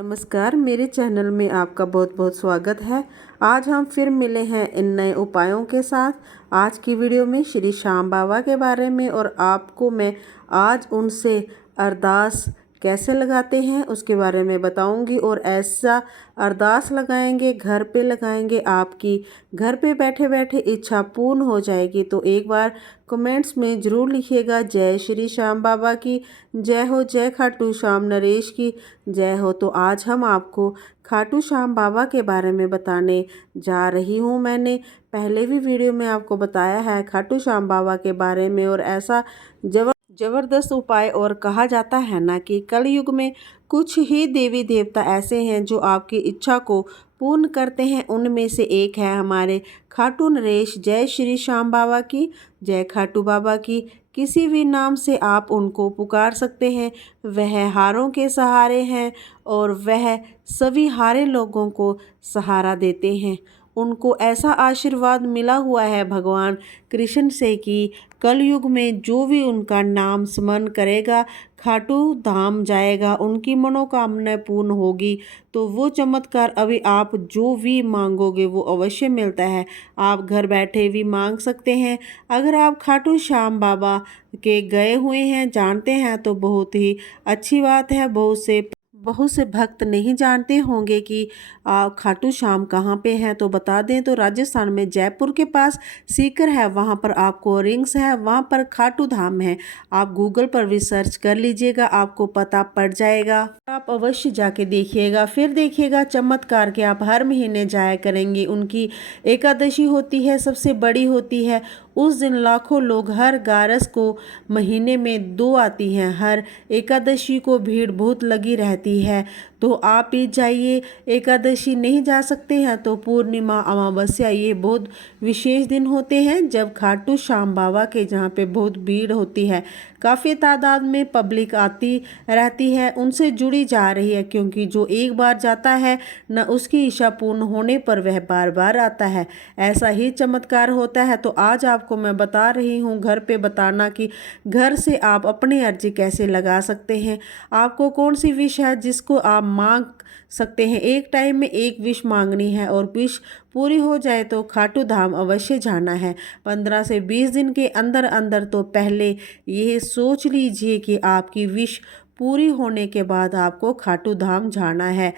नमस्कार, मेरे चैनल में आपका बहुत बहुत स्वागत है। आज हम फिर मिले हैं इन नए उपायों के साथ। आज की वीडियो में श्री श्याम बाबा के बारे में और आपको मैं आज उनसे अरदास कैसे लगाते हैं उसके बारे में बताऊंगी। और ऐसा अरदास लगाएंगे, घर पे लगाएंगे, आपकी घर पे बैठे बैठे इच्छा पूर्ण हो जाएगी। तो एक बार कमेंट्स में ज़रूर लिखिएगा, जय श्री श्याम बाबा की जय हो, जय खाटू श्याम नरेश की जय हो। तो आज हम आपको खाटू श्याम बाबा के बारे में बताने जा रही हूँ। मैंने पहले भी वीडियो में आपको बताया है खाटू श्याम बाबा के बारे में। और ऐसा जबरदस्त उपाय, और कहा जाता है ना कि कलयुग में कुछ ही देवी देवता ऐसे हैं जो आपकी इच्छा को पूर्ण करते हैं। उनमें से एक है हमारे खाटू नरेश। जय श्री श्याम बाबा की जय, खाटू बाबा की। किसी भी नाम से आप उनको पुकार सकते हैं। वह हारों के सहारे हैं और वह सभी हारे लोगों को सहारा देते हैं। उनको ऐसा आशीर्वाद मिला हुआ है भगवान कृष्ण से कि कलयुग में जो भी उनका नाम स्मरण करेगा खाटू धाम जाएगा, उनकी मनोकामना पूर्ण होगी। तो वो चमत्कार अभी आप जो भी मांगोगे वो अवश्य मिलता है। आप घर बैठे भी मांग सकते हैं। अगर आप खाटू श्याम बाबा के गए हुए हैं, जानते हैं, तो बहुत ही अच्छी बात है। बहुत से भक्त नहीं जानते होंगे कि खाटू श्याम कहाँ पे हैं। तो बता दें तो राजस्थान में जयपुर के पास सीकर है, वहाँ पर आपको रिंग्स है, वहाँ पर खाटू धाम है। आप गूगल पर भी सर्च कर लीजिएगा, आपको पता पड़ जाएगा। आप अवश्य जाके देखिएगा, फिर देखिएगा चमत्कार के। आप हर महीने जाया करेंगे। उनकी एकादशी होती है, सबसे बड़ी होती है। उस दिन लाखों लोग, हर ग्यारस को महीने में 2 आती हैं, हर एकादशी को भीड़ बहुत लगी रहती है। तो आप भी जाइए। एकादशी नहीं जा सकते हैं तो पूर्णिमा, अमावस्या, ये बहुत विशेष दिन होते हैं जब खाटू श्याम बाबा के जहाँ पे बहुत भीड़ होती है। काफ़ी तादाद में पब्लिक आती रहती है, उनसे जुड़ी जा रही है। क्योंकि जो एक बार जाता है न, उसकी इच्छा पूर्ण होने पर वह बार बार आता है। ऐसा ही चमत्कार होता है। तो आज आपको मैं बता रही हूँ घर पे बताना कि घर से आप अपनी अर्जी कैसे लगा सकते हैं। आपको कौन सी विश है जिसको आप मांग सकते हैं। एक टाइम में एक विश मांगनी है और विश पूरी हो जाए तो खाटू धाम अवश्य जाना है। 15 से 20 दिन के अंदर अंदर। तो पहले यह सोच लीजिए कि आपकी विश पूरी होने के बाद आपको खाटू धाम जाना है।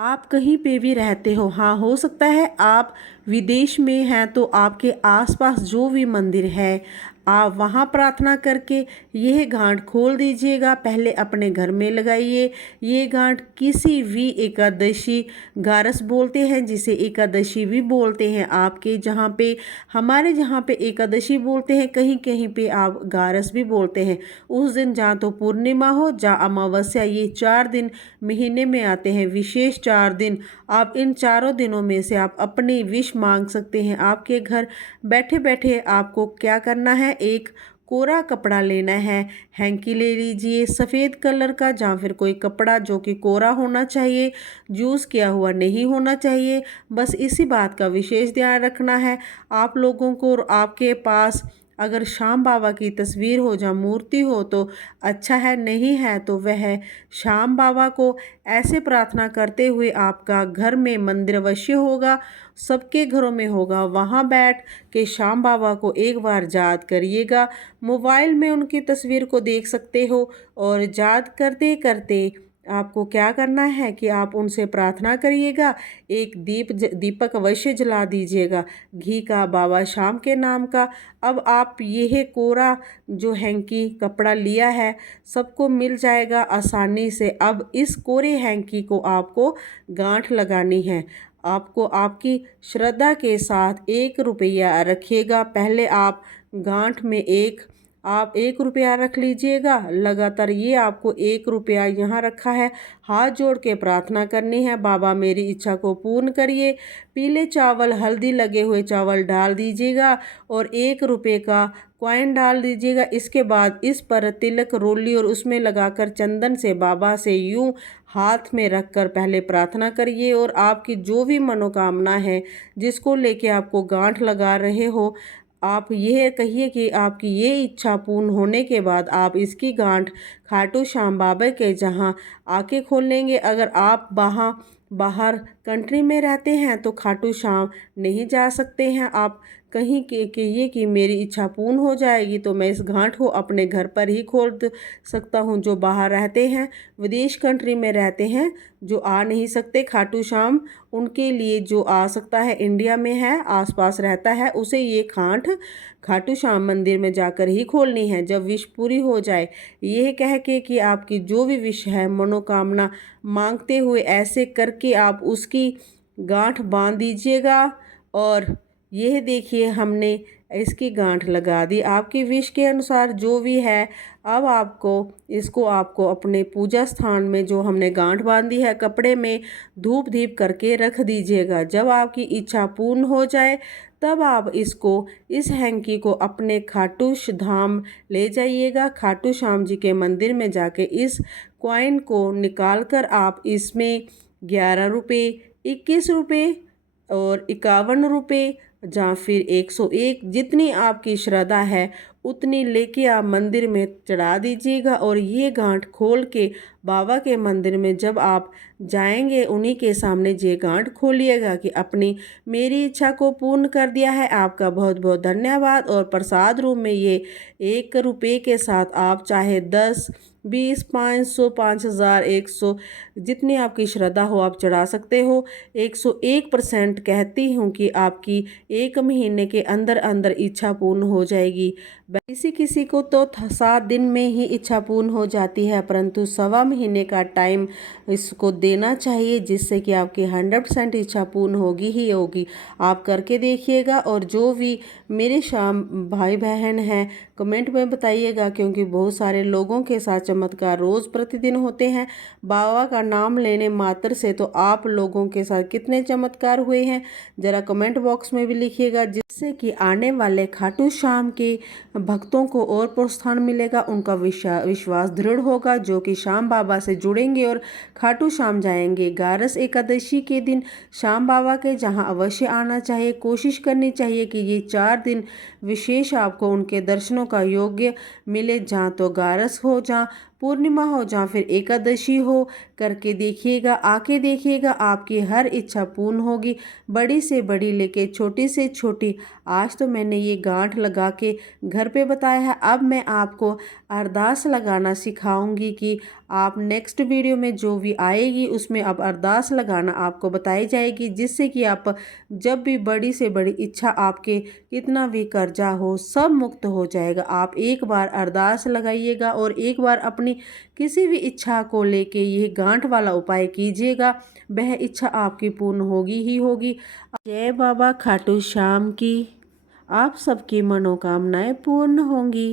आप कहीं पे भी रहते हो, हाँ, हो सकता है आप विदेश में हैं, तो आपके आसपास जो भी मंदिर है आप वहाँ प्रार्थना करके यह गांठ खोल दीजिएगा। पहले अपने घर में लगाइए। ये गांठ किसी भी एकादशी, गारस बोलते हैं जिसे एकादशी भी बोलते हैं आपके जहाँ पे, हमारे जहाँ पे एकादशी बोलते हैं, कहीं कहीं पे आप गारस भी बोलते हैं। उस दिन जहाँ तो पूर्णिमा हो, जहाँ अमावस्या, ये 4 दिन महीने में आते हैं, विशेष 4 दिन। आप इन चारों दिनों में से आप अपनी विश मांग सकते हैं। आपके घर बैठे बैठे आपको क्या करना है, एक कोरा कपड़ा लेना है, हैंकी ले लीजिए सफ़ेद कलर का, या फिर कोई कपड़ा जो कि कोरा होना चाहिए, यूज़ किया हुआ नहीं होना चाहिए। बस इसी बात का विशेष ध्यान रखना है आप लोगों को। और आपके पास अगर श्याम बाबा की तस्वीर हो या मूर्ति हो तो अच्छा है, नहीं है तो वह श्याम बाबा को ऐसे प्रार्थना करते हुए, आपका घर में मंदिर अवश्य होगा, सबके घरों में होगा, वहाँ बैठ के श्याम बाबा को एक बार याद करिएगा। मोबाइल में उनकी तस्वीर को देख सकते हो। और याद करते करते आपको क्या करना है कि आप उनसे प्रार्थना करिएगा। एक दीपक अवश्य जला दीजिएगा, घी का, बाबा श्याम के नाम का। अब आप यह कोरा जो हैंकी कपड़ा लिया है सबको मिल जाएगा आसानी से। अब इस कोरे हैंकी को आपको गांठ लगानी है। आपको आपकी श्रद्धा के साथ 1 रुपया रखिएगा। पहले आप गांठ में आप 1 रुपया रख लीजिएगा लगातार। ये आपको 1 रुपया यहाँ रखा है, हाथ जोड़ के प्रार्थना करनी है, बाबा मेरी इच्छा को पूर्ण करिए। पीले चावल, हल्दी लगे हुए चावल डाल दीजिएगा और 1 रुपये का कॉइन डाल दीजिएगा। इसके बाद इस पर तिलक, रोली और उसमें लगाकर चंदन से बाबा से यूं हाथ में रखकर पहले प्रार्थना करिए। और आपकी जो भी मनोकामना है जिसको लेके आपको गांठ लगा रहे हो, आप यह कहिए कि आपकी ये इच्छा पूर्ण होने के बाद आप इसकी गांठ खाटू श्याम बाबा के जहाँ आके खोल लेंगे। अगर आप बाहर कंट्री में रहते हैं तो खाटू श्याम नहीं जा सकते हैं। आप कहीं कहिए कि मेरी इच्छा पूर्ण हो जाएगी तो मैं इस गांठ को अपने घर पर ही खोल सकता हूँ। जो बाहर रहते हैं, विदेश कंट्री में रहते हैं, जो आ नहीं सकते खाटू श्याम, उनके लिए जो आ सकता है, इंडिया में है, आसपास रहता है, उसे ये गांठ खाटू श्याम मंदिर में जाकर ही खोलनी है जब विश पूरी हो जाए। यह कह के कि आपकी जो भी विश है, मनोकामना मांगते हुए ऐसे करके आप उसकी गांठ बांध दीजिएगा। और यह देखिए हमने इसकी गांठ लगा दी आपकी विश के अनुसार जो भी है। अब आपको अपने पूजा स्थान में जो हमने गांठ बांधी है कपड़े में धूप दीप करके रख दीजिएगा। जब आपकी इच्छा पूर्ण हो जाए तब आप इस हैंकी को अपने खाटू धाम ले जाइएगा। खाटू श्याम जी के मंदिर में जाके इस कॉइन को निकाल कर आप इसमें 11 रुपये, 21 रुपये और 51 रुपये या फिर 101, जितनी आपकी श्रद्धा है उतनी लेके आप मंदिर में चढ़ा दीजिएगा। और ये गांठ खोल के बाबा के मंदिर में जब आप जाएंगे उन्हीं के सामने ये गांठ खोलिएगा कि अपनी मेरी इच्छा को पूर्ण कर दिया है। आपका बहुत बहुत धन्यवाद। और प्रसाद रूप में ये 1 रुपये के साथ आप चाहे 10, 20, 500, 5000, 100, जितनी आपकी श्रद्धा हो आप चढ़ा सकते हो। 101% कहती हूँ कि आपकी 1 महीने के अंदर अंदर इच्छा पूर्ण हो जाएगी। किसी को तो 7 दिन में ही इच्छा पूर्ण हो जाती है, परंतु 1.25 महीने का टाइम इसको देना चाहिए जिससे कि आपकी 100% इच्छा पूर्ण होगी ही होगी। आप करके देखिएगा। और जो भी मेरे शाम भाई बहन हैं कमेंट में बताइएगा, क्योंकि बहुत सारे लोगों के साथ चमत्कार रोज़ प्रतिदिन होते हैं। बाबा का नाम लेने मात्र से तो आप लोगों के साथ कितने चमत्कार हुए हैं ज़रा कमेंट बॉक्स में भी लिखिएगा, जिससे कि आने वाले खाटू श्याम के भक्तों को और प्रोत्साहन मिलेगा, उनका विश्वास दृढ़ होगा, जो कि श्याम बाबा से जुड़ेंगे और खाटू श्याम जाएंगे। ग्यारस एकादशी के दिन श्याम बाबा के जहां अवश्य आना चाहिए। कोशिश करनी चाहिए कि ये 4 दिन विशेष आपको उनके दर्शनों का योग्य मिले, जहाँ तो ग्यारस हो, जहाँ पूर्णिमा हो, जहाँ फिर एकादशी हो। करके देखिएगा, आके देखिएगा, आपकी हर इच्छा पूर्ण होगी। बड़ी से बड़ी लेके छोटी से छोटी। आज तो मैंने ये गांठ लगा के घर पे बताया है। अब मैं आपको अरदास लगाना सिखाऊंगी कि आप नेक्स्ट वीडियो में जो भी आएगी उसमें अब अरदास लगाना आपको बताई जाएगी, जिससे कि आप जब भी बड़ी से बड़ी इच्छा, आपके कितना भी कर्जा हो सब मुक्त हो जाएगा। आप एक बार अरदास लगाइएगा और एक बार अपनी किसी भी इच्छा को लेके ये गांठ वाला उपाय कीजिएगा, वह इच्छा आपकी पूर्ण होगी ही होगी। जय बाबा खाटू श्याम की। आप सबकी मनोकामनाएं पूर्ण होंगी।